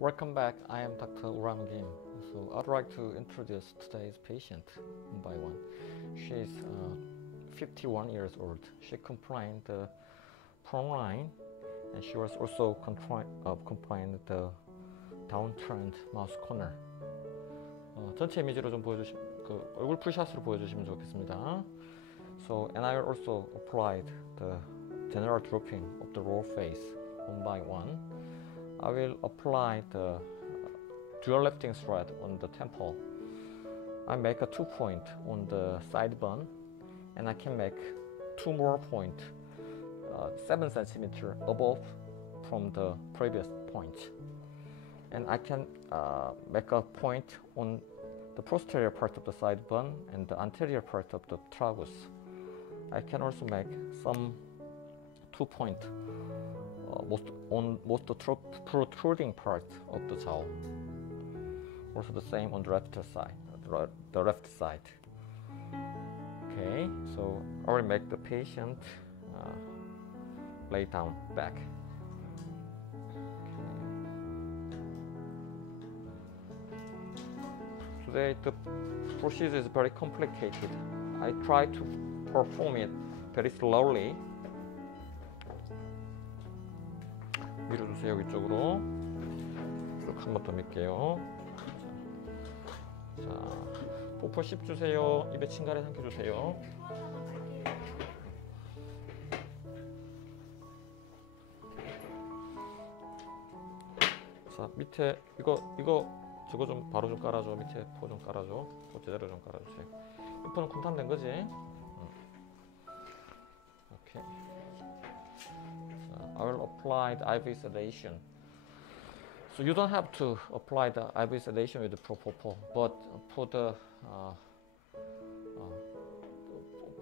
Welcome back. I am Dr. Uram Kim. So I'd like to introduce today's patient one by one. She is 51 years old. She complained the prone line, and she was also complained the downturned mouse corner. 전체 이미지로 좀 얼굴 풀샷으로 보여주시면 좋겠습니다. So, and I also applied the general drooping of the raw face one by one. I will apply the dual lifting thread on the temple. I make a 2 point on the side bun, and I can make 2 more point 7 centimeter above from the previous point. And I can make a point on the posterior part of the side bun and the anterior part of the tragus. I can also make some 2 point most protruding part of the jaw. Also the same on the left side. Okay, so I will make the patient lay down back. Today the procedure is very complicated. I try to perform it very slowly. 밀어주세요, 위쪽으로. 쭉 한 번 더 밀게요. 자, 포포 10 주세요. 입에 침가래 삼켜주세요. 자, 밑에 저거 좀 바로 좀 깔아줘. 밑에 포 좀 깔아줘. 포 제대로 좀 깔아주세요. 이 포는 콘탐된 거지? 오케이. I will apply the IV sedation. So you don't have to apply the IV sedation with the propofol, but for the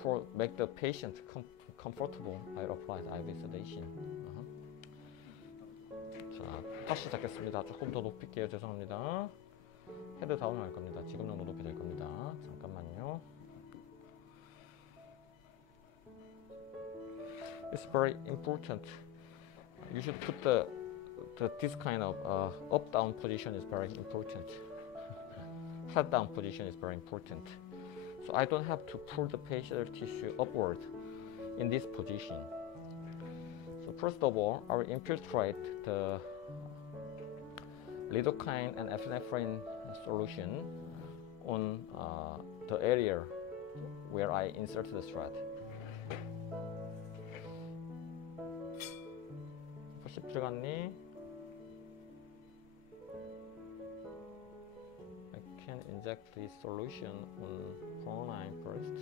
for make the patient comfortable, I will apply the IV sedation. 자, 다시 시작했습니다. 조금 더 높일게요. 죄송합니다. 헤드 다운을 할 겁니다. 지금 정도 높이 될 겁니다. 잠깐만요. It's very important. You should put this kind of up-down position is very important. Head-down position is very important. So I don't have to pull the facial tissue upward in this position. So first of all, I will infiltrate the lidocaine and epinephrine solution on the area where I insert the thread. 10 들어갔니? I can inject this solution on front line first.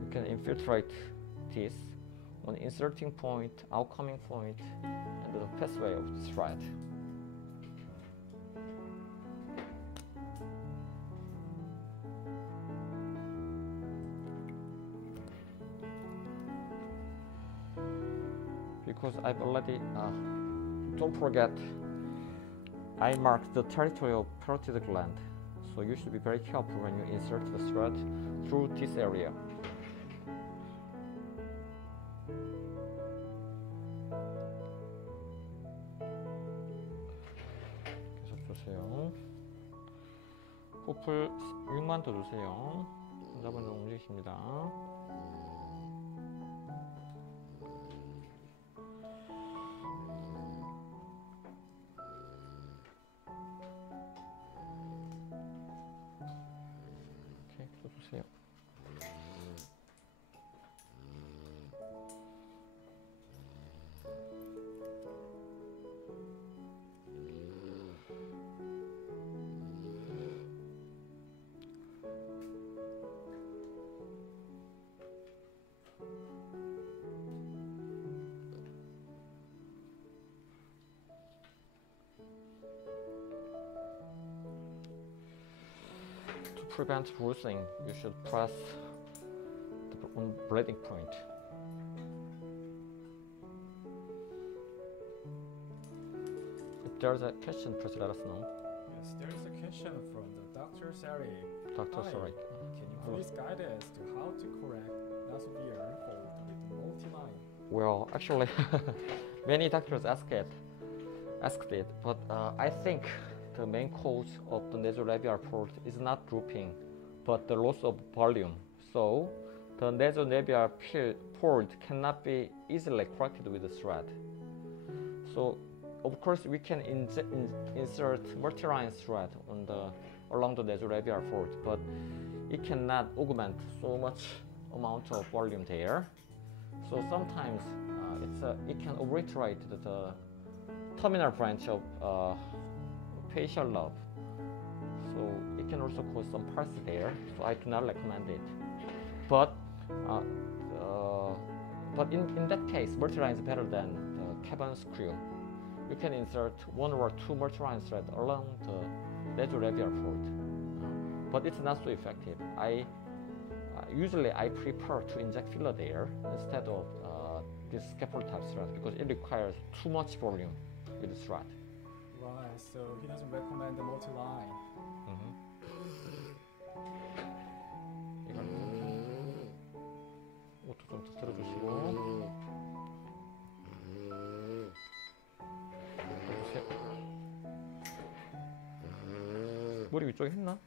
You can infiltrate this on inserting point, outcoming point, and the pathway of the thread. Because I've already, don't forget, I marked the territory of parotid gland. So you should be very careful when you insert the thread through this area. 계속 주세요. 호플 6만 더 주세요. 환자분 좀 움직이십니다. 주세요. To prevent bruising, you should press the bleeding point. If there's a question, please let us know. Yes, there is a question from the Dr. Sari. Dr. Hi. Sari. Can you please guide us to how to correct nasopharyngeal fold with multi-line? Well, actually, many doctors asked it, but I think the main cause of the nasolabial port is not drooping, but the loss of volume. So the nasolabial port cannot be easily corrected with the thread. So of course we can insert multi-line thread along the nasolabial port, but it cannot augment so much amount of volume there. So sometimes it can obliterate the terminal branch of facial nerve. So it can also cause some pulse there. So I do not recommend it. But in that case, multi-line is better than the cabin screw. You can insert one or two multi-line threads along the nasolabial port, but it's not so effective. Usually I prefer to inject filler there instead of this scaffold type thread because it requires too much volume with the thread. Right, so he doesn't recommend the multi-line. 이것도 좀 들어주시고. 머리 위쪽에 했나?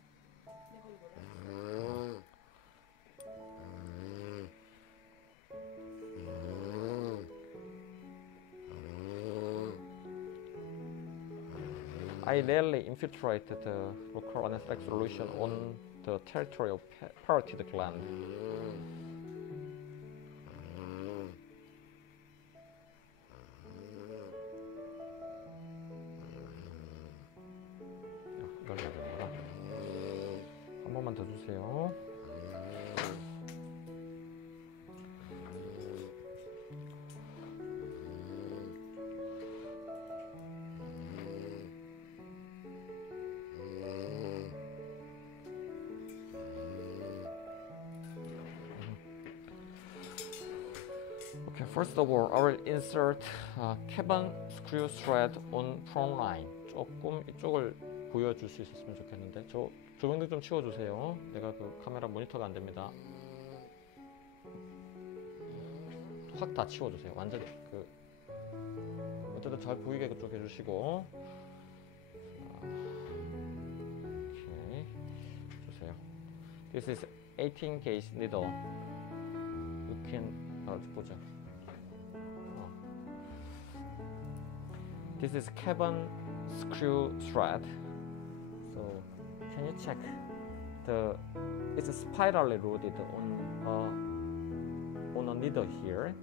I rarely infiltrate the local anesthetic solution on the territory of parotid gland. 한 번만 더 주세요. Okay, first of all, I will insert cabin screw thread on front line. 조금 이쪽을 보여줄 수 있었으면 좋겠는데 저 조명등 좀 치워주세요. 내가 그 카메라 모니터가 안 됩니다. 확 다 치워주세요. 완전히 그 어쨌든 잘 보이게 그쪽 해주시고. 오케이, 주세요. This is 18 gauge needle. You can 보자. This is cabin screw thread. So can you check it's spirally loaded on a needle here,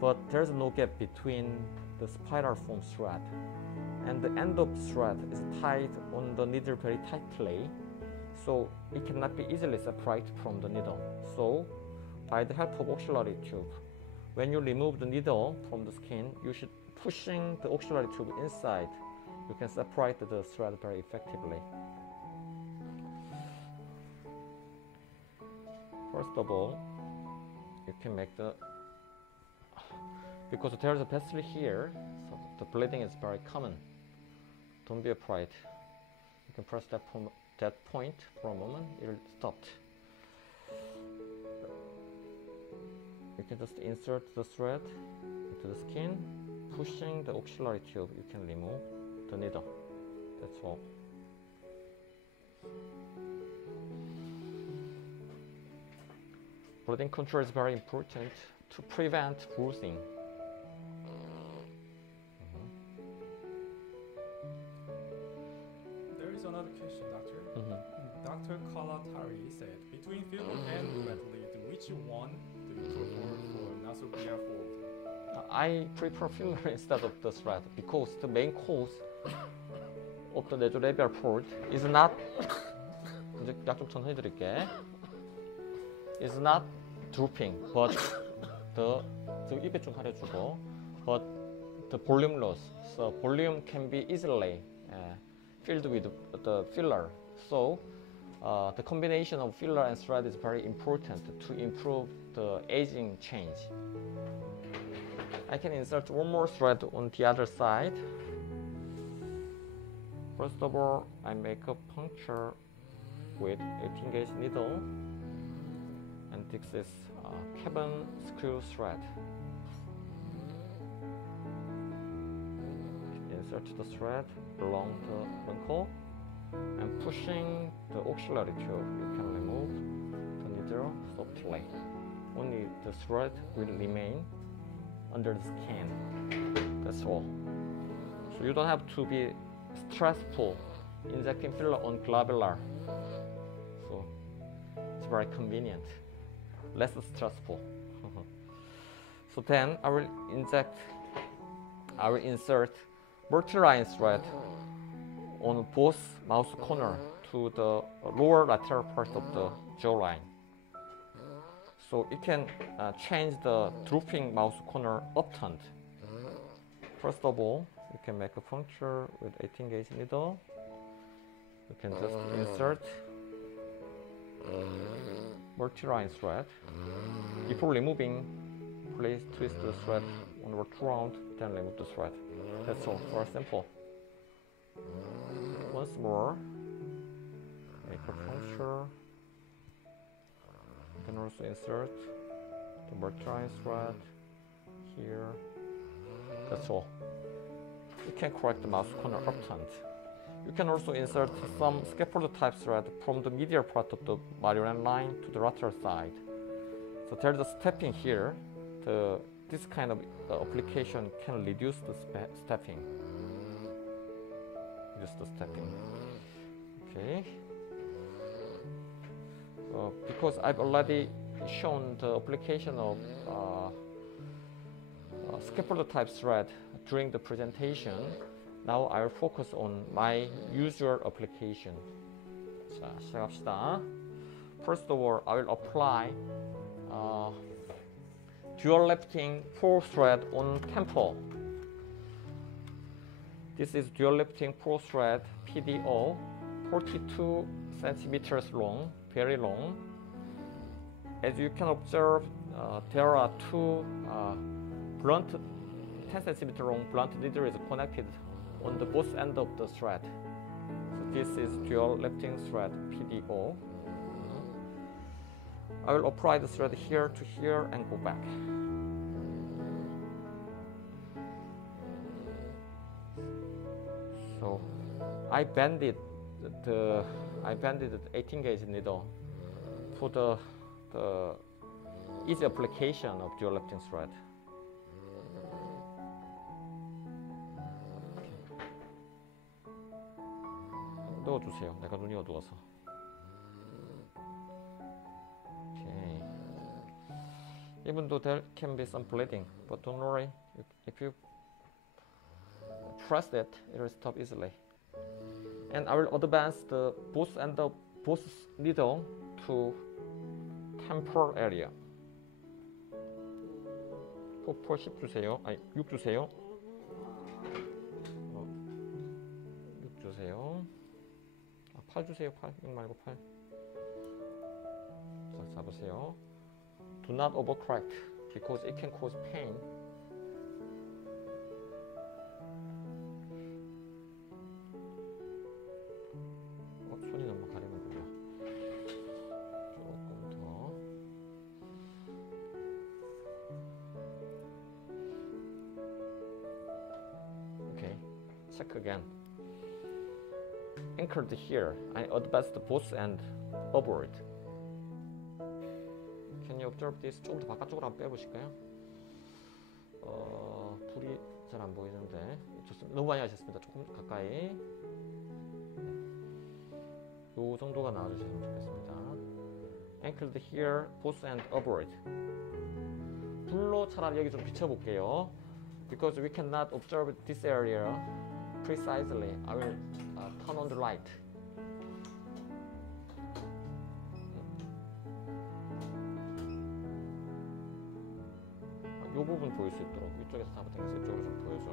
but there's no gap between the spiral foam thread, and the end of thread is tied on the needle very tightly, so it cannot be easily separated from the needle. So by the help of auxiliary tube, when you remove the needle from the skin, you should pushing the auxiliary tube inside. You can separate the thread very effectively. First of all, you can make because there's a vessel here, so the bleeding is very common. Don't be afraid. You can press that point for a moment, it'll stop. You can just insert the thread into the skin, pushing the auxiliary tube, you can remove the needle. That's all. Bleeding control is very important to prevent bruising. There is another question, doctor. Dr. Kalatari said, between filler and red lead, which one do you prefer for nasopia fold? I prefer filler instead of the thread because the main cause of the nasolabial port is not 이제 약 좀 전해 드릴게. Is not drooping, but 지금 입에 좀 가려주고, but the volume loss. So volume can be easily filled with the filler. So the combination of filler and thread is very important to improve the aging change. I can insert one more thread on the other side. First of all, I make a puncture with 18 gauge needle, and this is cabin screw thread. Insert the thread along the wrinkle and pushing the auxiliary tube, you can remove the needle softly. Only the thread will remain under the skin. That's all. So you don't have to be stressful injecting filler on globular. So it's very convenient, less stressful. So then I will insert multi-line thread on both mouth corner to the lower lateral part of the jawline. So it can change the drooping mouth corner upturned. First of all, you can make a puncture with 18 gauge needle. You can just insert multi-line thread. Before removing, please twist the thread onward round, then remove the thread. That's all, very simple. Once more, make a puncture. You can also insert the multi-line thread here. That's all. You can correct the mouth corner upturned. You can also insert some scaffold type thread from the medial part of the marionette line to the lateral side. So there's a stepping here. This kind of application can reduce the stepping. Reduce the stepping. Okay. Because I've already shown the application of scaffold type thread during the presentation, now I'll focus on my usual application. 자, 시작합시다. First of all, I will apply dual lifting 4 thread on temple. This is dual lifting 4 thread PDO, 42 centimeters long, very long. As you can observe, there are two blunt 10 centimeter long blunt needle is connected on the both end of the thread. So this is dual lifting thread PDO. I will apply the thread here to here and go back. So I bended the 18 gauge needle for the easy application of dual lifting thread. 넣어주세요. 내가 눈이 어두워서. Okay. Even though there can be some bleeding, but don't worry. If you press it, it will stop easily. And I will advance the both end of both needle to temporal area. 포 10 주세요. 아니 6 주세요. 6 주세요. 8 주세요. 8. 6 말고 8. 자, 잡으세요. Do not overcorrect because it can cause pain. 손이 너무 가리는군요. 조금 더. Okay. Check again. Anchored here, I advanced both end upward. Can you observe this? 조금 더 바깥쪽으로 한번 빼보실까요? 불이 잘 안 보이는데 좋습니다. 너무 많이 하셨습니다. 조금 가까이. 요 정도가 나와주셨으면 좋겠습니다. Anchored here, both end upward. 불로 차라리 여기 좀 비춰볼게요. Because we cannot observe this area precisely. I will turn on the light. 이 부분 보일 수 있도록 이쪽에서 잡아당겨서 이쪽으로 좀 보여줘.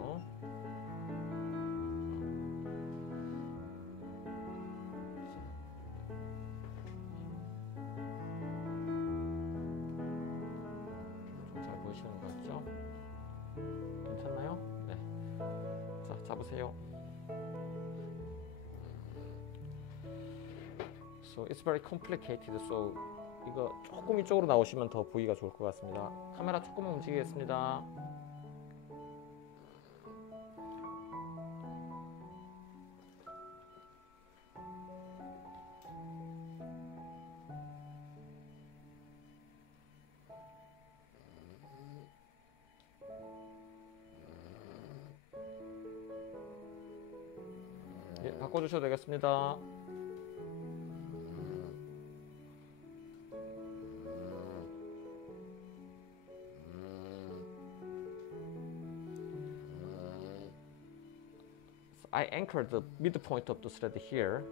좀 잘 보이시는 것 같죠? 괜찮나요? 네. 자, 잡으세요. So it's very complicated. So 이거 조금 이쪽으로 나오시면 더 보기가 좋을 것 같습니다. 카메라 조금만 움직이겠습니다. 예, 바꿔주셔도 되겠습니다. I anchored the midpoint of the thread here.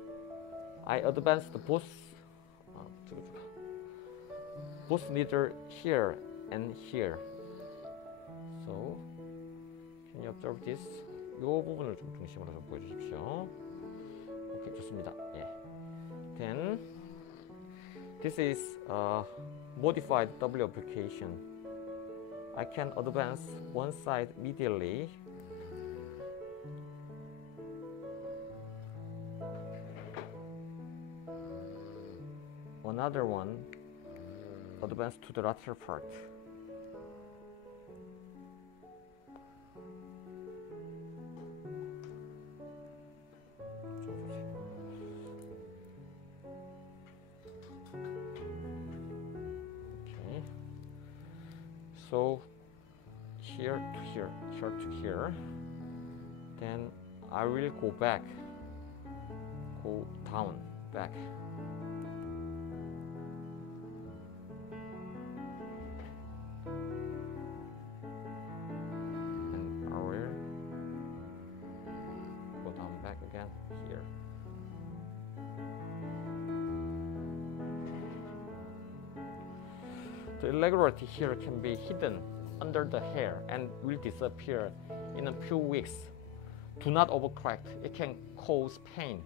I advanced both needle here and here. So, can you observe this? 이 부분을 좀 중심으로 좀 보여주십시오. 오케이, 좋습니다. 예. Then, this is a modified W application. I can advance one side medially. Another one advance to the lateral part. Okay. So here to here, here to here. Then I will go back, go down, back. Again here. The irregularity here can be hidden under the hair and will disappear in a few weeks. Do not overcorrect. It can cause pain.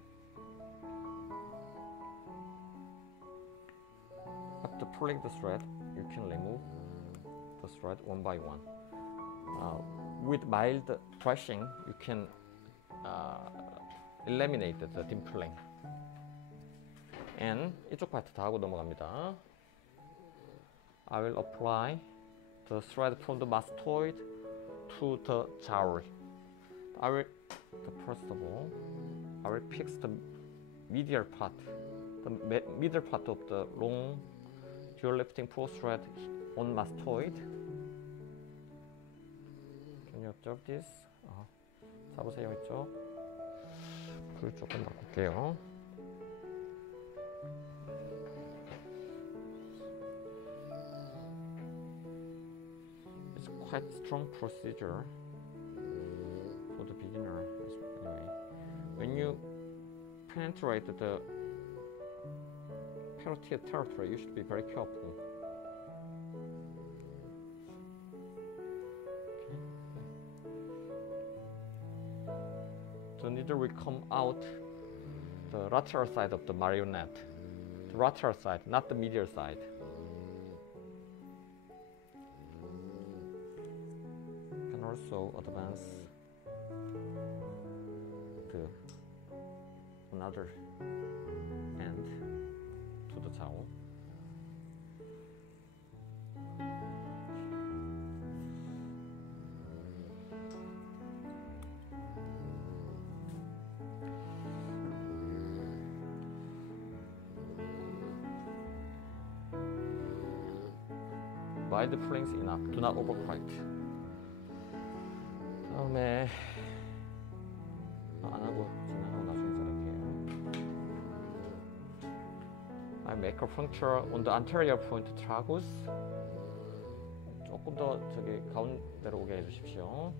After pulling the thread, you can remove the thread one by one. With mild brushing, you can eliminate the dimpling. And 이쪽 파트 다 하고 넘어갑니다. I will apply the thread from the mastoid to the jowl. First of all, I will fix the medial part, the middle part of the long dual lifting pro thread on mastoid. Can you observe this? 잡으세요, 이쪽. 불 조금 바꿀게요. It's quite strong procedure for the beginner. Anyway, when you penetrate the parotid territory, you should be very careful. The needle will come out the lateral side of the marionette. The lateral side, not the medial side. You can also advance the another end to the jowl. Wide pulling is enough. Do not overcorrect. 다음에 안 하고 진행하고 나중에 자를게요. I make a puncture on the anterior point tragus. 조금 더 저기 가운데로 오게 해주십시오.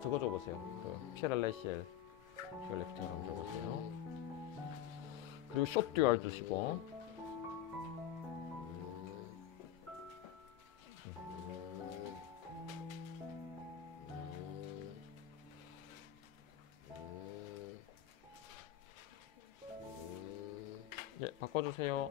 저거 줘보세요. 그 피에랄레시엘 듀얼 리프팅 한번 줘보세요. 그리고 숏 듀얼 주시고. 예, 바꿔주세요.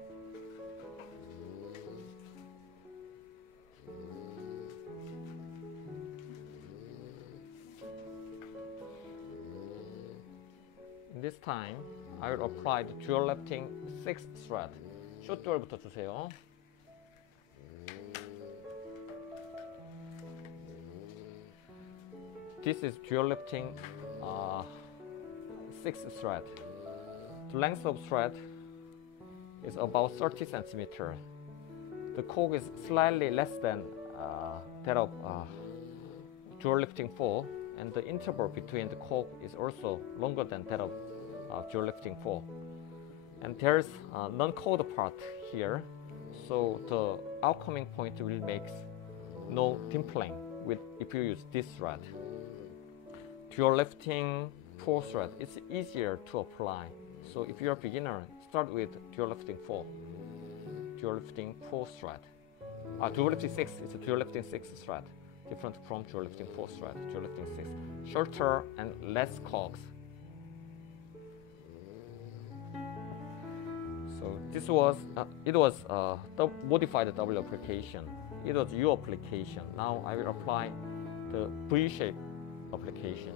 this time, I will apply the dual lifting 6 thread. short dual부터 주세요. This is dual lifting 6 thread. The length of thread is about 30 centimeter. The cork is slightly less than that of dual lifting 4, and the interval between the cork is also longer than that of dual lifting 4. And there's a non-cold part here, so the outcoming point will make no dimpling if you use this thread. Dual lifting 4 thread, it's easier to apply. So if you're a beginner, start with dual lifting 4. Dual lifting 4 thread. Dual lifting 6 is a dual lifting 6 thread, different from dual lifting 4 thread. Dual lifting 6, shorter and less cogs. So this was the modified W application. It was U application. Now I will apply the V-shape application.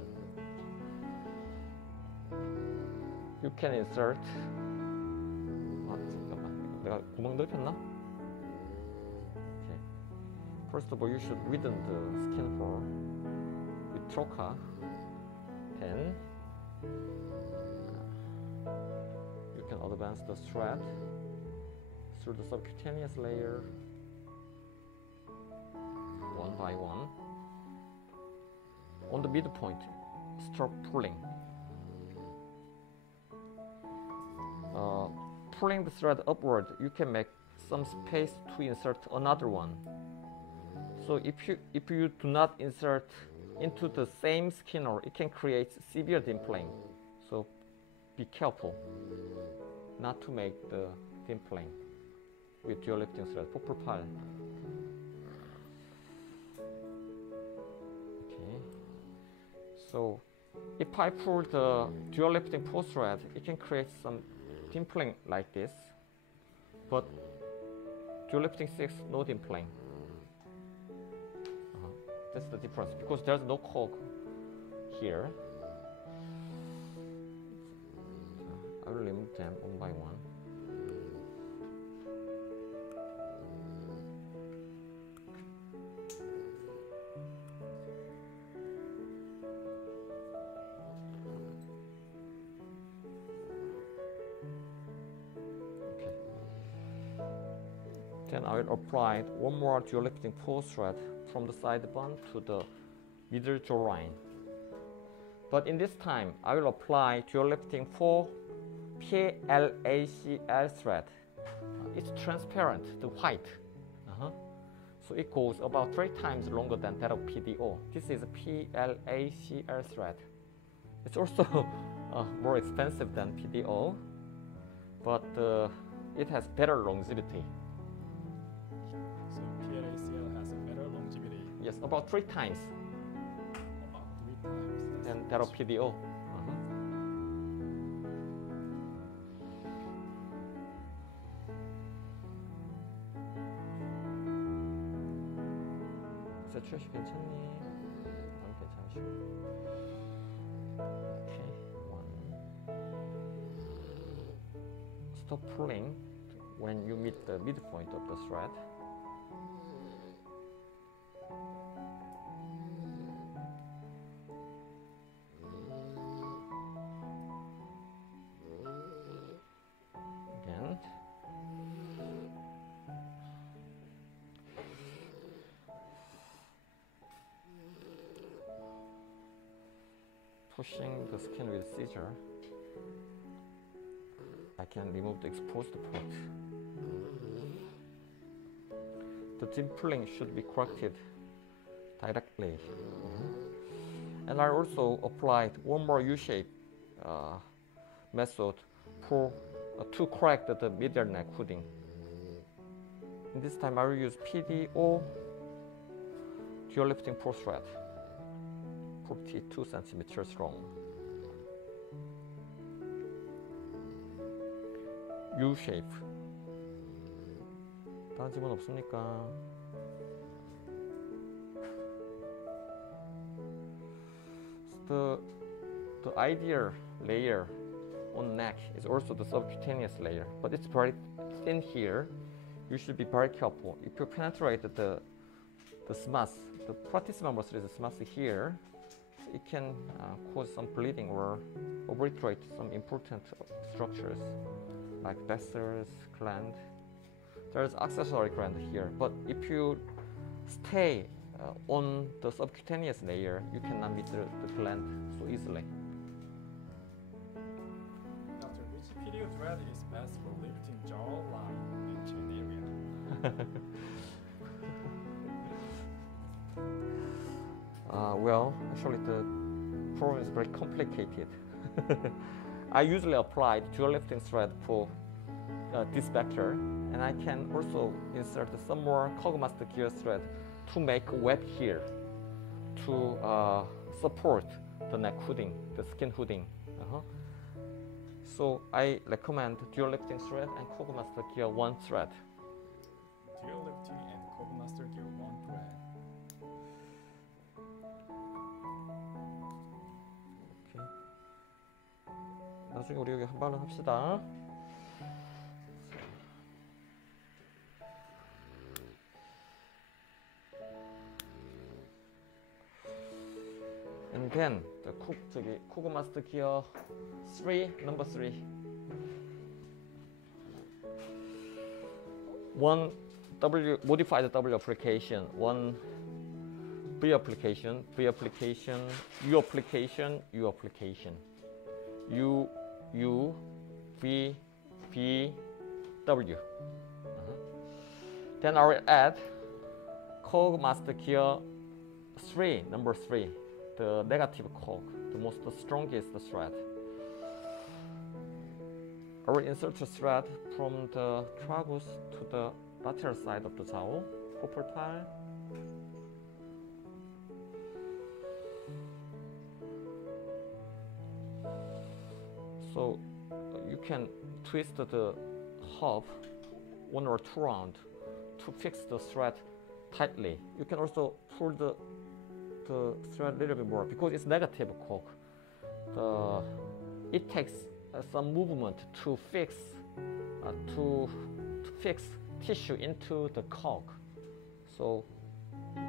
You can insert. 잠깐만, 내가 구멍 넓혔나? Okay. First of all, you should widen the skin hole with troca. Then you can advance the thread through the subcutaneous layer one by one. On the midpoint, start pulling. Pulling the thread upward, you can make some space to insert another one. So if you do not insert into the same skin hole, it can create severe dimpling. So be careful not to make the dimpling with dual lifting thread. Purple pile. Okay. So if I pull the dual lifting 4 thread, it can create some dimpling like this, but dual lifting 6, no dimpling. That's the difference, because there's no cork here. I will remove them one by one. Then I will apply one more dual lifting 4 thread from the side band to the middle jawline. But in this time, I will apply dual lifting 4 PLACL thread. It's transparent, the white. So it goes about 3 times longer than that of PDO. This is a PLACL thread. It's also more expensive than PDO, but it has better longevity. Yes, about 3 times. About 3 times. Than that of PDO. 최시 괜찮니? 안 괜찮으시고. Okay, one. Stop pulling when you meet the midpoint of the thread. Pushing the skin with scissor, I can remove the exposed part. The dimpling should be corrected directly. And I also applied one more U-shape method to correct the medial neck hooding. And this time I will use PDO dual lifting 4 thread. 42 centimeters long. U-shape. 다른 질문 없습니까? The ideal layer on neck is also the subcutaneous layer, but it's very thin here. You should be very careful. If you penetrate the SMAS, the platysma muscle is SMAS here, it can cause some bleeding or obliterate some important structures like vessels, gland. There's accessory gland here, but if you stay on the subcutaneous layer, you cannot meet the gland so easily. Doctor, which period thread is best for lifting jawline and chin area? Well, actually the problem is very complicated. I usually apply dual lifting thread for this vector, and I can also insert some more Kogomaster gear thread to make a web here to support the neck hooding, the skin hooding. So I recommend dual lifting thread and Kogomaster gear 1 thread. Dual lifting and Kogomaster gear 1 thread. 오케이. 나중에 우리 여기 한 발은 합시다. And then the Kogomaster gear 3, number 3. One W modified W application, one V application, V application, U application, U application, U V V W. Then I will add Kogomaster gear 3, number 3. The negative cog, the most strongest thread. I will insert the thread from the tragus to the lateral side of the jowl, portal. So you can twist the hub 1 or 2 rounds to fix the thread tightly. You can also pull the thread a little bit more because it's negative cog. It takes some movement to fix tissue into the cog. So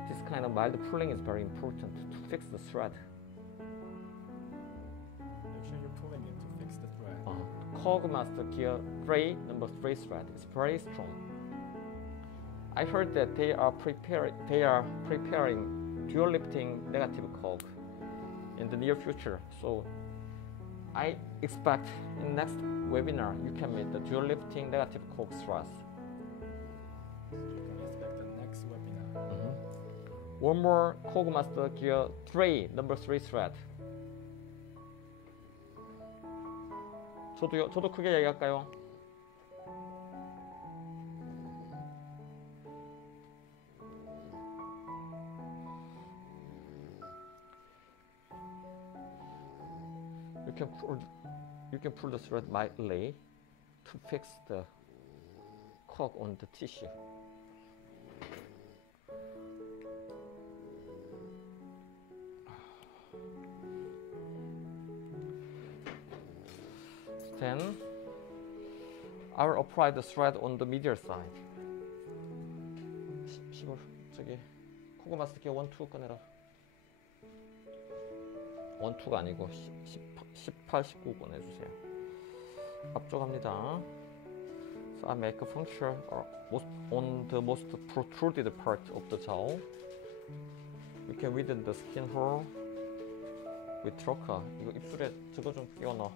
this kind of mild pulling is very important to fix the thread. Make sure you're pulling it to fix the thread. Kogomaster gear 3, number 3 thread is very strong. I heard that they are preparing dual lifting negative cog in the near future. So I expect in next webinar you can meet the dual lifting negative cog thrust. You can expect the next webinar. One more Kogomaster gear 3, number 3 thread. 저도 크게 얘기할까요? You can pull the thread lightly to fix the cog on the tissue. Then I will apply the thread on the medial side. 저기 코고마스터 기어 1, 2 꺼내라. 1, 2가 아니고 18, 19 꺼내주세요. 앞쪽합니다. So I make a puncture on the most protruded part of the jaw. We can widen the skin hole with trocar. 이거 입술에 저거 좀 끼워 넣어.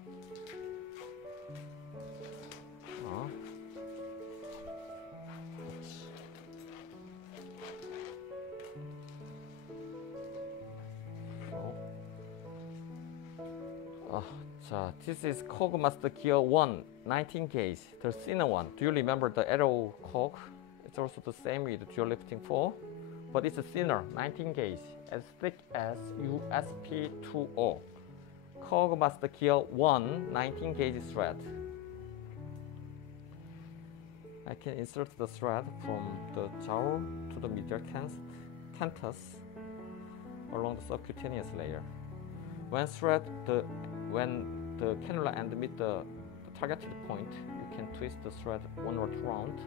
This is Kogomaster gear 1, 19 gauge, the thinner one. Do you remember the arrow cog? It's also the same with dual lifting 4, but it's a thinner, 19 gauge, as thick as USP20. Kogomaster gear 1, 19 gauge thread. I can insert the thread from the jowl to the medial canthus along the subcutaneous layer. When the cannula end meet the targeted point, you can twist the thread 1 or 2 round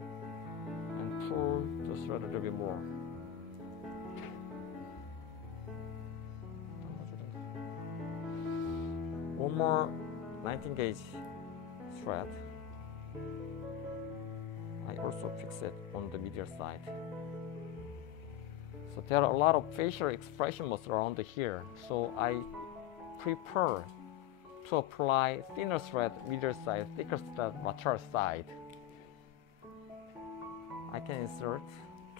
and pull the thread a little bit more. One more 19 gauge thread. I also fix it on the medial side. So there are a lot of facial expression muscle around here. So I prefer to apply thinner thread medial side, thicker thread lateral side. I can insert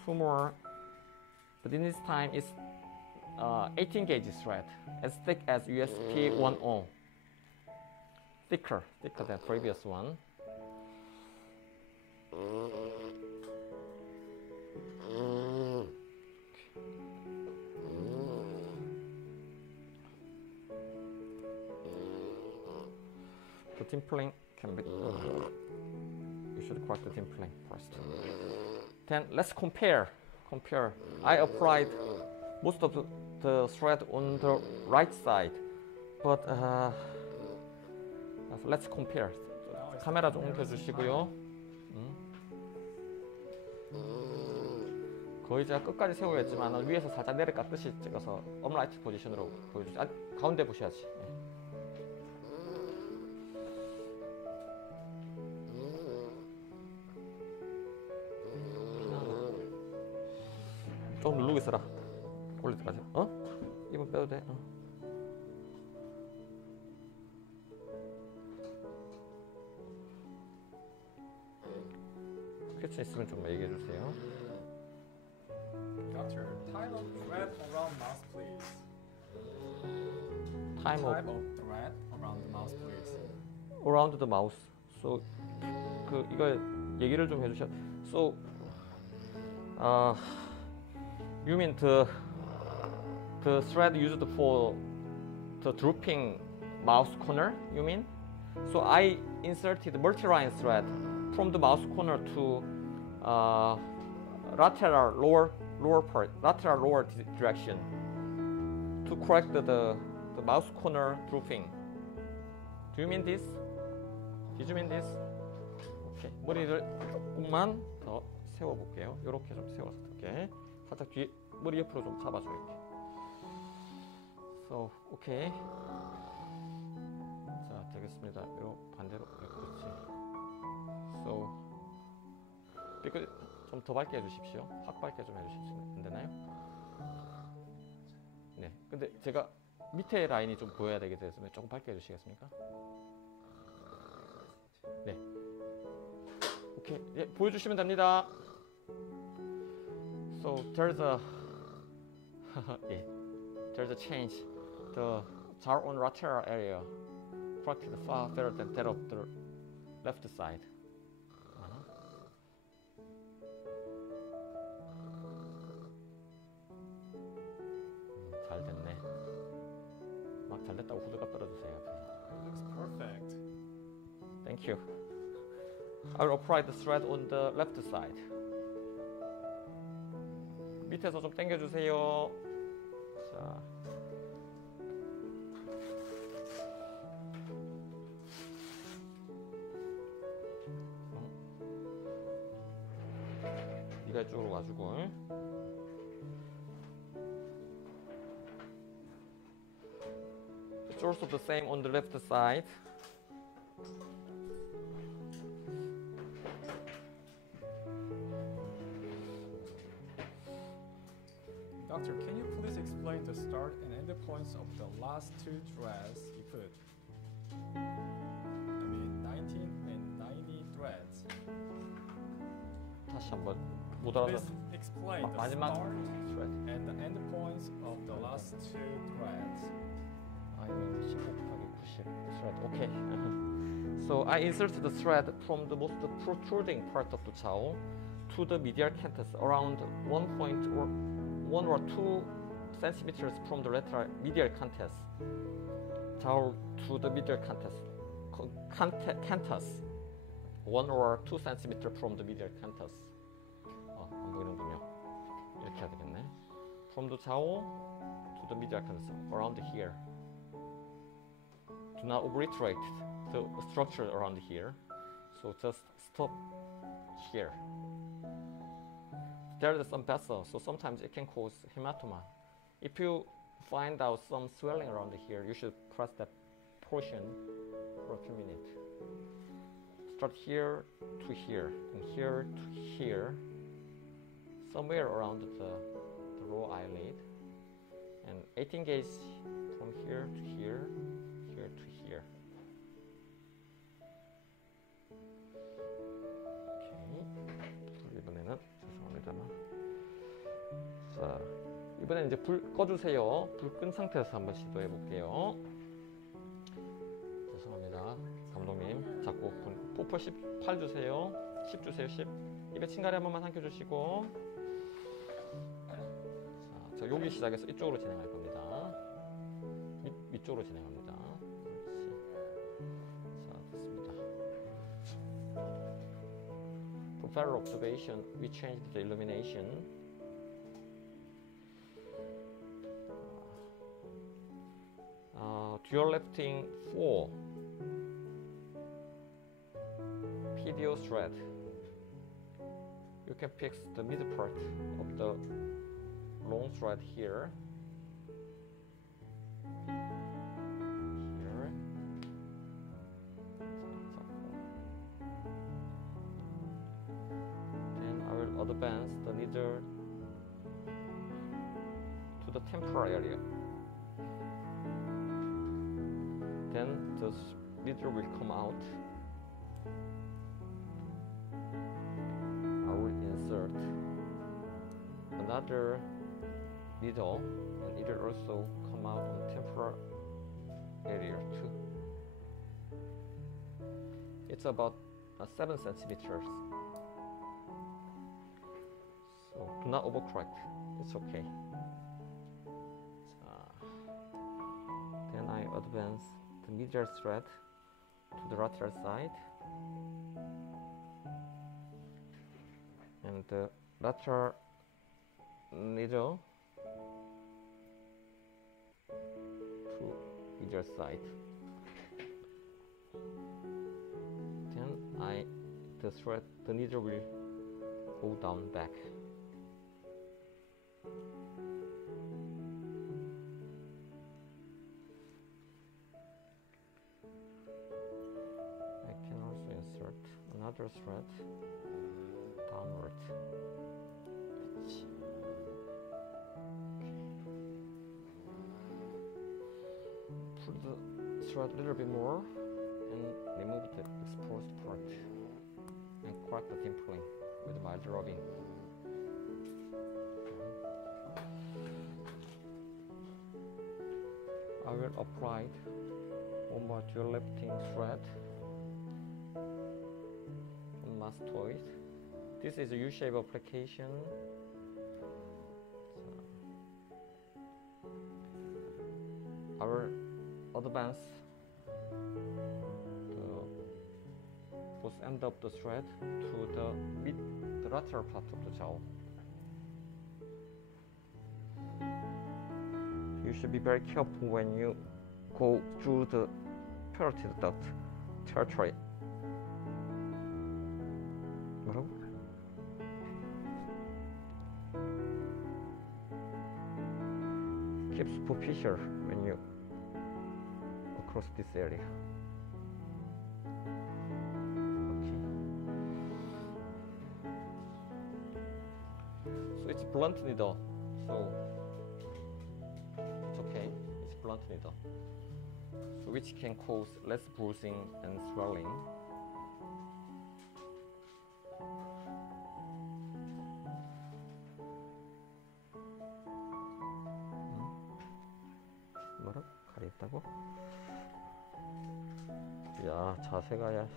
2 more, but in this time it's 18 gauge thread, as thick as USP 10. Thicker than previous one. The dimpling can be you should correct the dimpling first. Then let's compare. I applied most of the thread on the right side, but let's compare. 카메라 좀 옮겨주시고요. 거의 제가 끝까지 세우려 했지만 위에서 살짝 내려 깎듯이 찍어서 업라이트 포지션으로 보여주지. 가운데 보셔야지. 좀 누르고 있어라. 올릴 때까지. 이번 빼도 돼. 퀘스천 있으면 좀 얘기해 주세요. Doctor, type of thread around mouth, please. Type of thread around the mouth, please. Around the mouth. So 이거 얘기를 좀 해주셔. So you mean the thread used for the drooping mouth corner? You mean? So I inserted multi-line thread from the mouth corner to lateral lower direction to correct the mouth corner drooping. Do you mean this? Did you mean this? Okay. 머리를 조금만 더 세워볼게요. 이렇게 좀 세워서 이렇게 살짝 뒤에 머리 옆으로 좀 잡아줘 이렇게. So, okay. 자, 되겠습니다. 요 반대로 그렇지. So, 좀 더 밝게 해주십시오. 확 밝게 좀 해주시면 안 되나요? 네. 근데 제가 밑에 라인이 좀 보여야 되기 때문에 조금 밝게 해주시겠습니까? 네. 오케이. 예, 보여주시면 됩니다. So there's a yeah, there's a change. The jar on lateral area corrected far better than that of the left side. 잘 됐네. 막 잘 됐다고 후드가 떨어주세요. Looks perfect. Thank you. I will apply the thread on the left side. 밑에서 좀 당겨주세요. 자. 네가 이쪽으로 와주고. It's also the same on the left side. Doctor, can you please explain the start and end points of the last 2 threads you put? I mean 19 and 90 threads. 다시 한번 못 알아서. Please explain the 마지막 start thread. and the end points of the last 2 threads. 아니면 15 곱하기 90 thread. Okay. So I inserted the thread from the most protruding part of the jowl to the medial canthus around 1 or 2 centimeters from the lateral medial canthus. Jowl to the medial canthus. Canthus. 1 or 2 centimeters from the medial canthus. 안 보이는군요. 이렇게 해야 되겠네. From the jowl to the medial canthus, around here. do not obliterate the structure around here. So just stop here. There is some vessel, so sometimes it can cause hematoma. If you find out some swelling around here, you should press that portion for a few minutes. Start here to here, and here to here, somewhere around the lower eyelid, and 18 gauge from here to here, here to here. 오케이. 이번에는 죄송합니다. 자, 이번엔 이제 불 꺼주세요. 불 끈 상태에서 한번 시도해 볼게요. 죄송합니다, 감독님. 자꾸 포퍼 18 주세요. 10 주세요. 10. 입에 침가리 한 번만 삼켜주시고. 자, 저 여기 시작해서 이쪽으로 진행할 겁니다. 위쪽으로 진행합니다. 그렇지. 자, 됐습니다. Propeller observation. We changed the illumination. Dual lifting 4. PDO thread. You can fix the middle part of the long thread here. Here. Then I will advance the needle to the temporal area. Then the needle will come out. I will insert another needle, and it will also come out on the temporal area too. It's about 7 centimeters. So do not overcorrect. It's okay. Then I advance the medial thread to the lateral side, and the lateral needle to medial side. Then the needle will go down back. Another thread downward. Okay. Pull the thread a little bit more and remove the exposed part, and correct the dimpling with mild rubbing. I will apply one more dual lifting thread. Mastoid. This is a U-shape application. I will advance both end of the thread to the lateral part of the jaw. You should be very careful when you go through the parotid duct territory. Keep superficial when you across this area. Okay. So it's blunt needle, so it's okay. It's blunt needle, so which can cause less bruising and swelling. 뭐라? 칼이 있다고? 야, 자세가 야.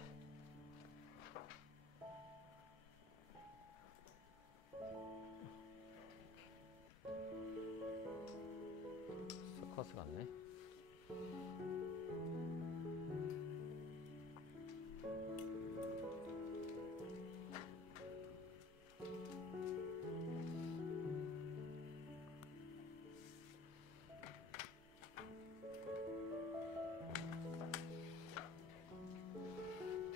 서커스 같네.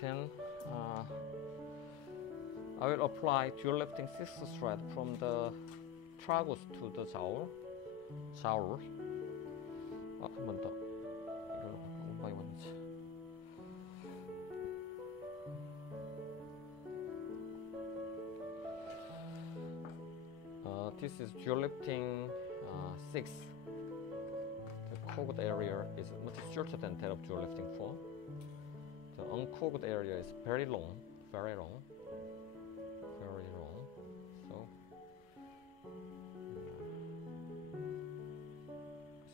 Then I will apply dual lifting 6 thread from the tragus to the jowl. 한 번 더. 이거 one by one. This is dual lifting 6. The cogged area is much shorter than that of dual lifting 4. The uncogged area is very long. So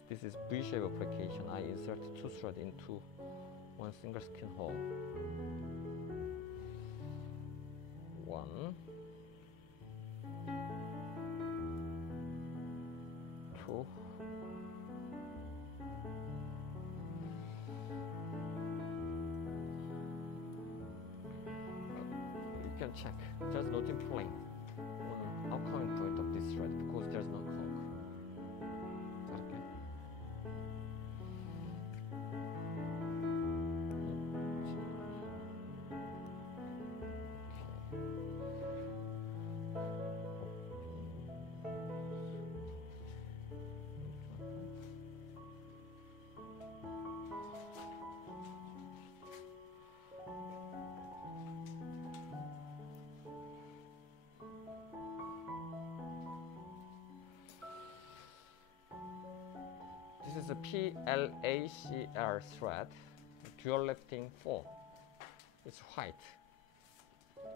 this is V-shape application. I insert 2 threads into one single skin hole. 1, 2, you can check. There's no dimpling on outcoming point of this thread because there's no conk. Okay. This is a PLACR thread, dual lifting 4. It's white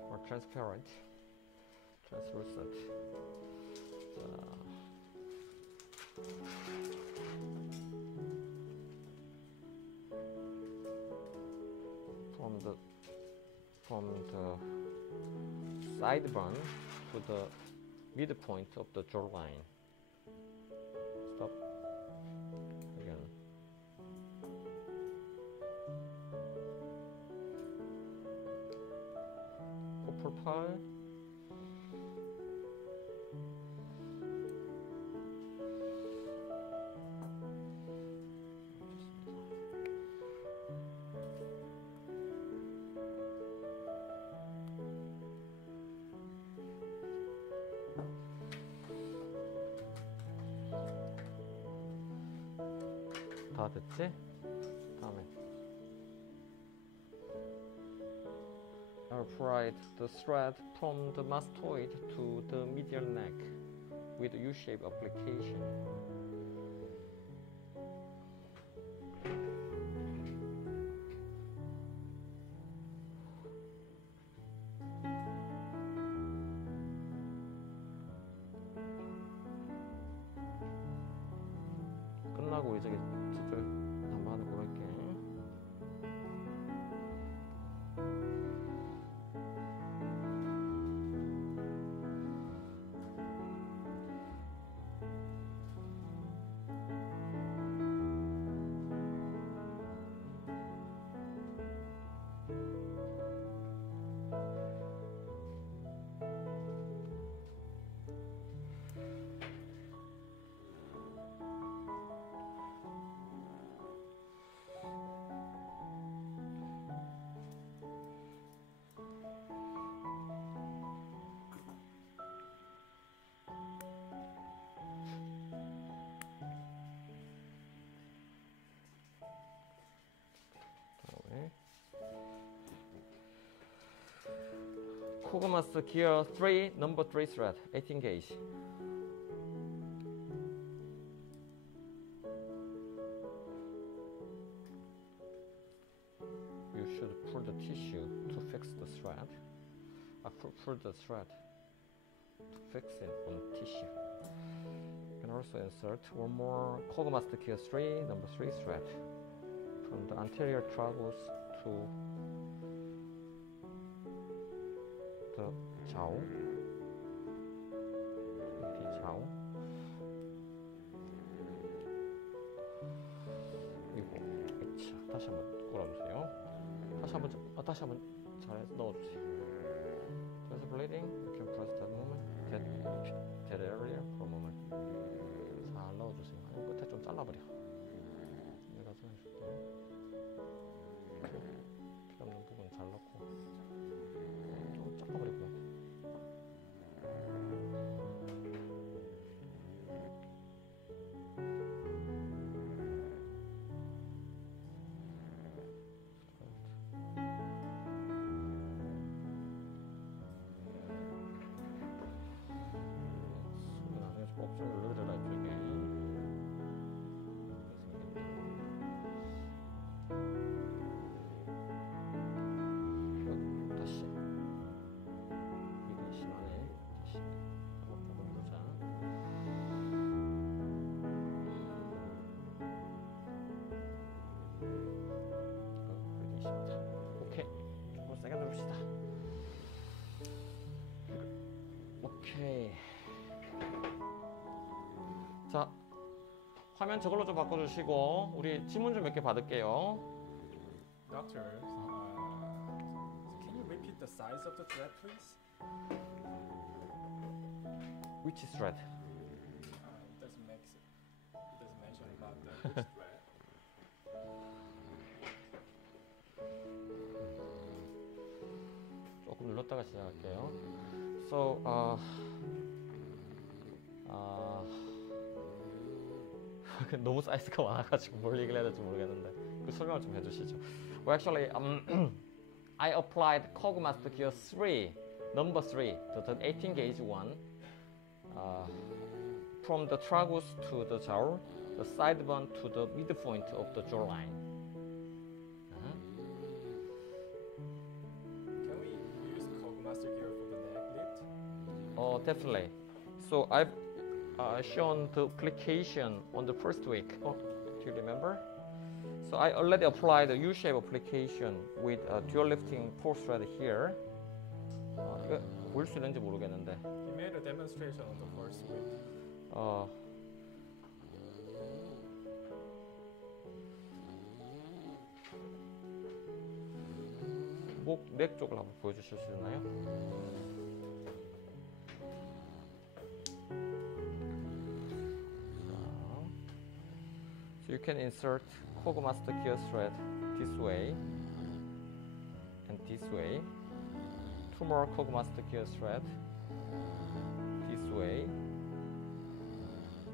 or transparent, translucent. From the side bun to the midpoint of the jawline. Stop. Again. Upper pile. 다 됐지? 다음에 I'll the thread from the mastoid to the medial neck with U-shape application. 끝나고 이제 저쪽 한번 하는 거 볼게. Kogumas gear 3, number 3 thread, 18 gauge. You should pull the tissue to fix the thread. Pull the thread to fix it on the tissue. You can also insert one more Kogumas gear 3, number 3 thread from the anterior tragus to the jowl, jowl. 그리고 다시 한번 끌어주세요. 다시 한번 잘 넣어주세요. There's bleeding. You can press that moment, that area for a moment. 잘 넣어주세요. 아니면 끝에 좀 잘라버려. 내가 좀 해줄게요. 필요 없는 부분 잘 넣고. 자, 화면 저걸로 좀 바꿔주시고 우리 질문 좀 몇 개 받을게요. Doctor, can you repeat the size of the thread, please? Which thread? It doesn't mention about the which thread. 조금 눌렀다가 시작할게요. So, 너무 사이즈가 많아가지고 뭘 얘기를 해야 될지 모르겠는데 그 설명을 좀 해주시죠. Well, actually, I applied Cogmaster Gear 3, number 3, the 18 gauge one, from the tragus to the jowl, the sideband to the midpoint of the jawline. Can we use Cogmaster gear for the neck lift? Oh, definitely. So I've shown the application on the first week. Oh, do you remember? So I already applied the U-shape application with a dual lifting pole thread here. 이거 보일 수 있는지 모르겠는데. He made a demonstration on the first week. 넥 쪽을 한번 보여주실 수 있나요? So you can insert Cogmaster gear thread this way and this way. Two more Cogmaster gear thread this way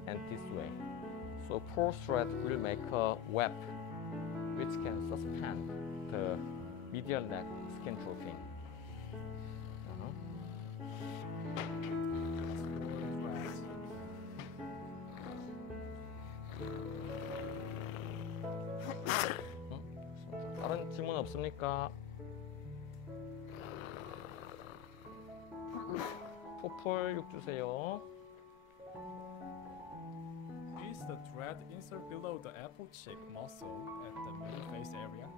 and this way. So four thread will make a web which can suspend the medial neck skin drooping. 다른 질문 없습니까? 포폴 6 주세요. Is the thread insert below the apple cheek muscle at the middle face area?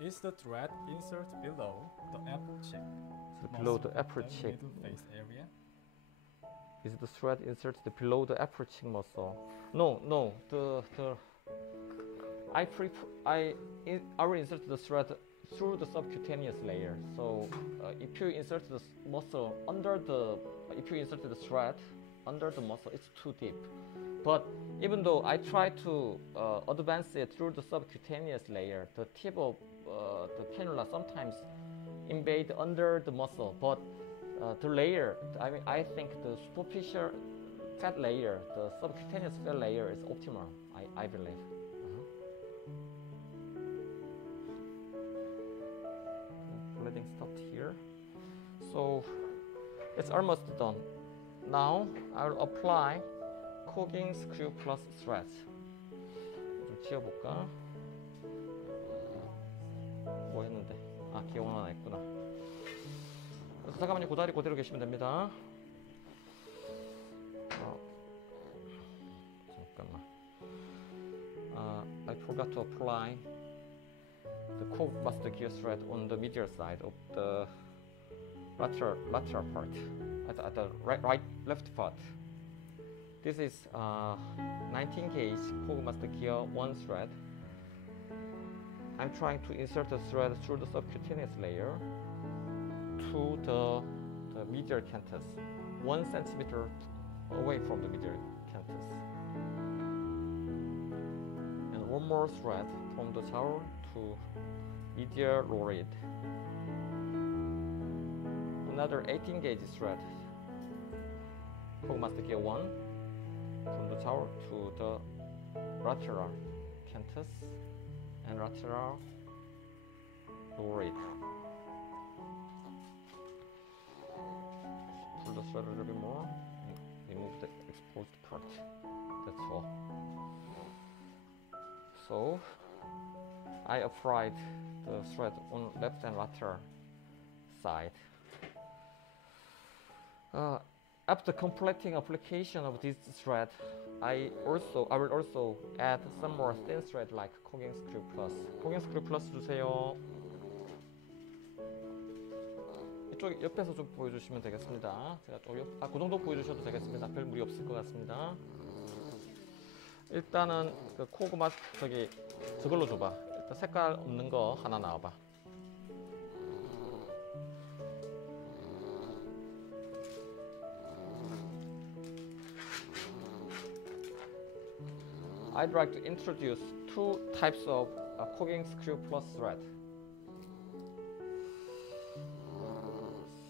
Is the thread insert below the apple cheek? So below the upper cheek. Middle face area? Is the thread inserted below the upper cheek muscle? No. I will insert the thread through the subcutaneous layer. So if you insert the muscle under the, if you insert the thread under the muscle, it's too deep. But even though I try to advance it through the subcutaneous layer, the tip of the cannula sometimes invade under the muscle. But the layer, I think the superficial fat layer, the subcutaneous fat layer is optimal. I believe. Bleeding stopped here. So it's almost done. Now I will apply cogging screw plus threads. 좀 지워볼까? 뭐 했는데? 아, 기억 하나 했구나. 잠깐만요. 고다리 그대로 계시면 됩니다. 잠깐만. I forgot to apply the Cogmaster gear thread on the medial side of the lateral part, at the left part. This is 19 gauge Cogmaster gear 1 thread. I'm trying to insert the thread through the subcutaneous layer to the medial canthus, 1 centimeter away from the medial canthus. And one more thread from the jowl to medial lorid. Another 18 gauge thread, Cogmaster gear 1, from the jowl to the lateral canthus and lateral lorid. Pull the thread a little bit more and remove the exposed part. That's all. So I applied the thread on left and lateral side. After completing application of this thread, I will also add some more thin thread like cogging screw plus. cogging screw plus 주세요. 이쪽 옆에서 좀 보여주시면 되겠습니다. 제가 좀 그 정도 보여주셔도 되겠습니다. 별 무리 없을 것 같습니다. 일단은 그 코그마 저걸로 줘봐. 일단 색깔 없는 거 하나 나와봐. I'd like to introduce two types of cogging screw plus thread.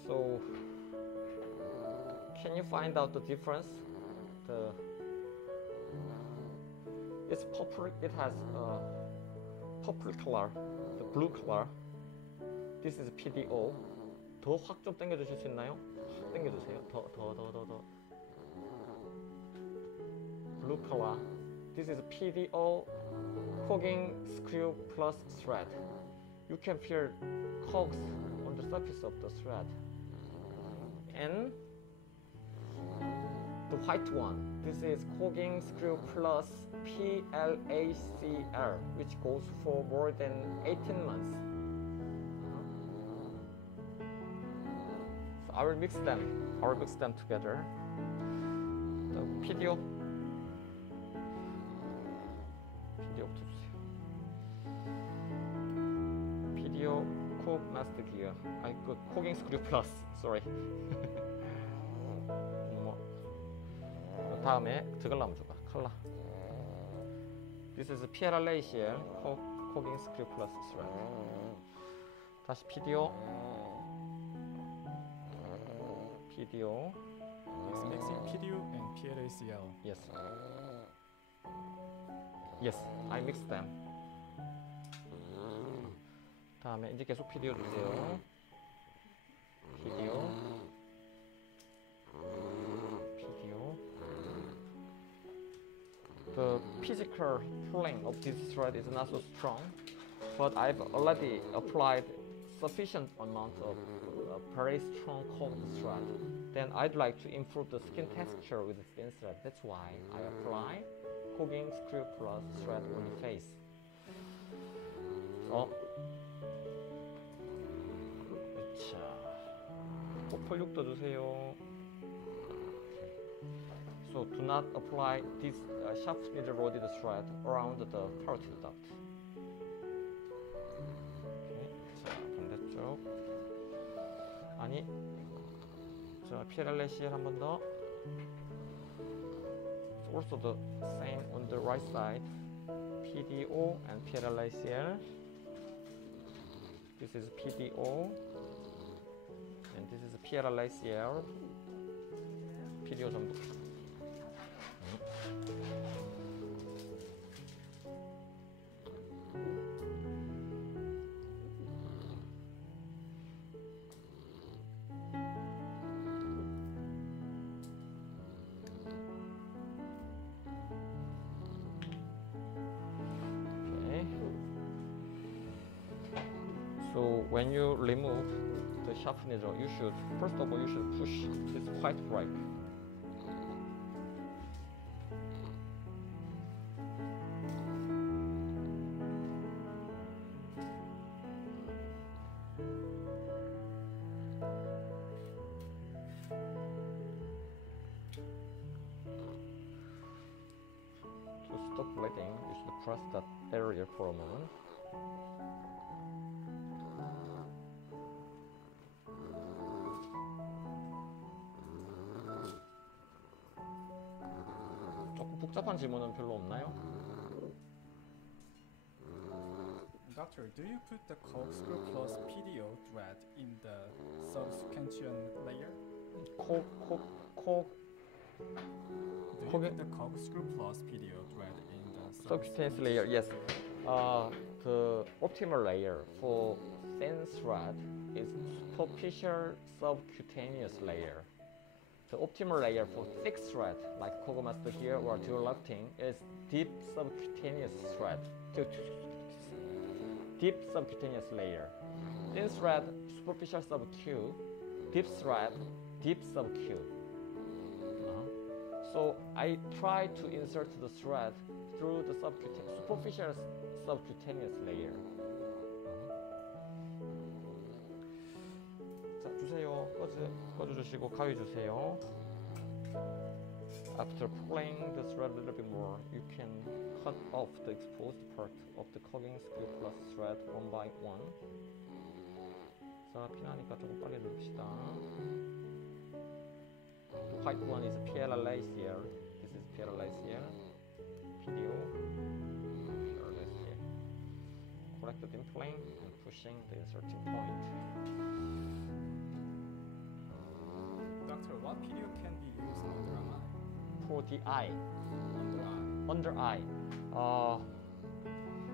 So, can you find out the difference? It's purple. It has purple color, the blue color. This is PDO. 더 확 좀 당겨주실 수 있나요? 확 당겨주세요. 더. Blue color. This is PDO cogging screw plus thread. You can feel cogs on the surface of the thread. And the white one, this is cogging screw plus PLACL, which goes for more than 18 months. So I will mix them together. The PDO 붙여주세요. PDO 코 마스터 기어. 그 코깅 스크류 플러스. Sorry. 다음에 저걸 한번 줘봐. 컬러. This is PLACL cogging screw plus thread. 다시 PDO. It's mixing PDO and PLACL. Yes, I mix them. 다음에 이제 계속 PDO 주세요. PDO. The physical pulling of this thread is not so strong, but I've already applied sufficient amount of very strong cold thread. Then I'd like to improve the skin texture with the thin thread. That's why I apply cogging screw plus thread on the face. 자, 폭펄 떠주세요. So do not apply this sharply loaded thread around the carotid duct. Okay. 자, 반대쪽. 아니, 자, PLACL 한 번 더. Also the same on the right side. PDO and PLACL. This is PDO and this is PLACL. PDO 전부. So when you remove the sharp needle, first of all, you should push this white right. To stop bleeding, you should press that area for a moment. 복잡한 질문은 별로 없나요? Doctor, do you put the corkscrew plus PDO thread in the subcutaneous layer? Do you put the corkscrew plus PDO thread in the subcutaneous layer? Yes. The optimal layer for thin thread is superficial subcutaneous layer. The optimal layer for thick thread, like Kogomaster here or dual lifting, is deep subcutaneous thread. Deep subcutaneous layer. Thin thread, superficial sub-Q. Deep thread, deep sub-Q. So I try to insert the thread through the superficial subcutaneous layer. 자, 주세요. 잡아주시고 가위주세요. After pulling the thread a little bit more, you can cut off the exposed part of the coving screw plus thread one by one. 자, 피나니까 조금 빨리 누릅시다. The white one is PLLA's here. This is PLLA's here. Video. PLLA's here. Correct the dimpling and pushing the inserting point. Doctor, what video can be used under eye? For the eye. Under eye. Under eye.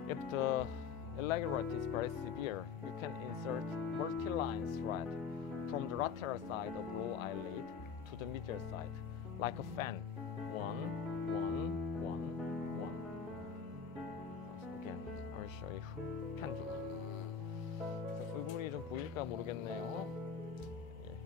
If the irregularity is very severe, you can insert multi-line thread from the lateral side of lower eyelid to the medial side, like a fan. One, one, one, one. So again, I'll show you pendulum. 얼굴이 좀 보일까 모르겠네요. 예.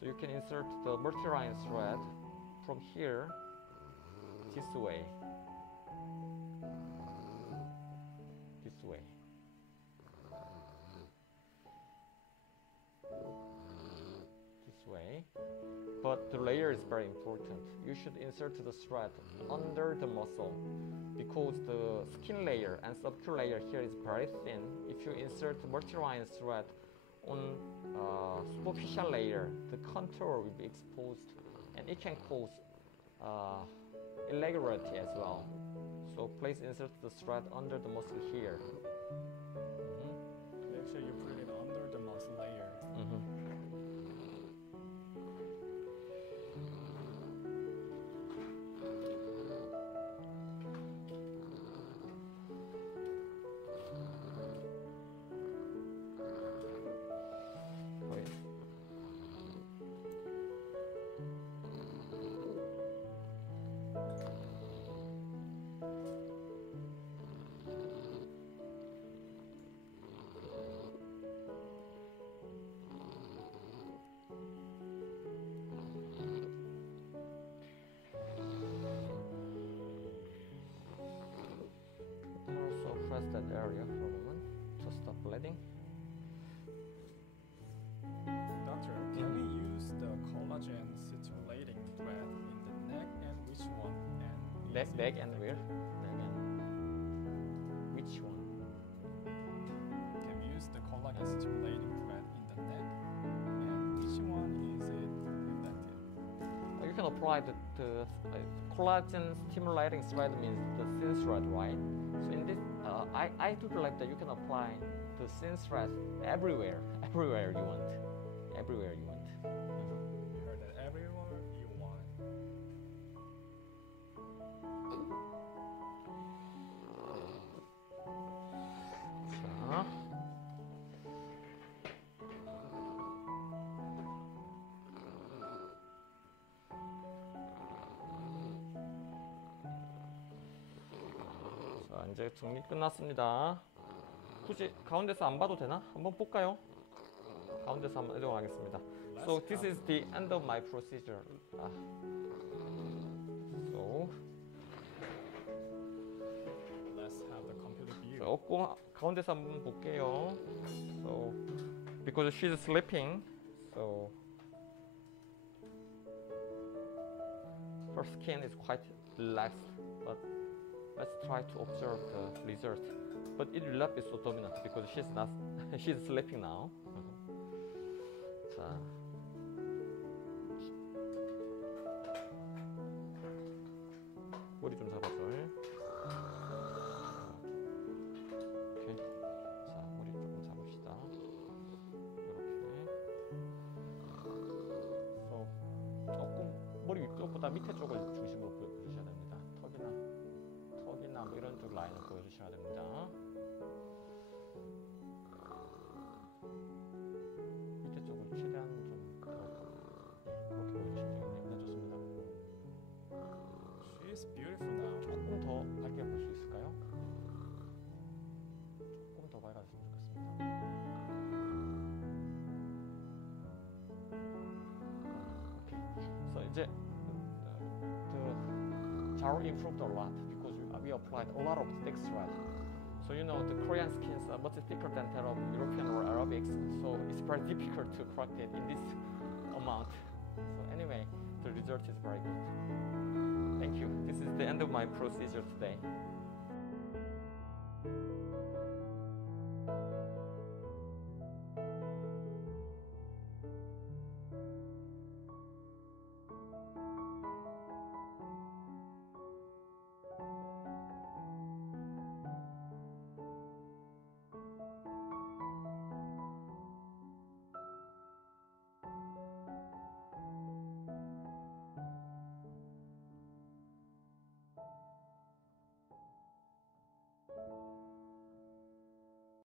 So you can insert the multi-line thread from here this way. This way. This way. But the layer is very important. You should insert the thread under the muscle because the skin layer and subcutaneous layer here is very thin. If you insert the multi-line thread on superficial layer, the contour will be exposed and it can cause irregularity as well. So please insert the thread under the muscle here. Make sure you put it under the muscle layer. Press that area for a moment to stop bleeding. Doctor, can we use the collagen stimulating thread in the neck and which one? And Neck and where? Neck and which one? Can we use the collagen stimulating thread in the neck and which one is it effective? You can apply the collagen stimulating thread means the thin thread, right? So in this, I do believe that you can apply the thin thread everywhere you want, everywhere you want. Heard that everywhere you want. 자. 자, 이제 정리 끝났습니다. 굳이 가운데서 안 봐도 되나? 한번 볼까요? 가운데서 한번 이동하겠습니다. So this is the end of my procedure. So Let's have the complete view. 조금 가운데서 한번 볼게요. So because she's sleeping, so her skin is quite relaxed. But let's try to observe the result. But it will not be so dominant because she's sleeping now. 자. 머리 좀 잡아줘. 오케이. 자, 머리 조금 잡읍시다. 이렇게. So, 조금 머리 위쪽보다 밑에 쪽을 중심으로 보여주셔야 됩니다. 턱이나 뭐 이런 쪽 라인을 보여주셔야 됩니다. 밑에 쪽을 최대한 좀 그렇게 보여주시면 되겠네요. 네, 좋습니다. She is beautiful now. 조금 더 밝게 볼 수 있을까요? 조금 더 밝아졌으면 좋겠습니다. 오케이. 그래서 이제 power improved a lot because we applied a lot of thick thread. So you know the Korean skins are much thicker than that of European or Arabics, so it's very difficult to correct it in this amount. So anyway, the result is very good. Thank you. This is the end of my procedure today.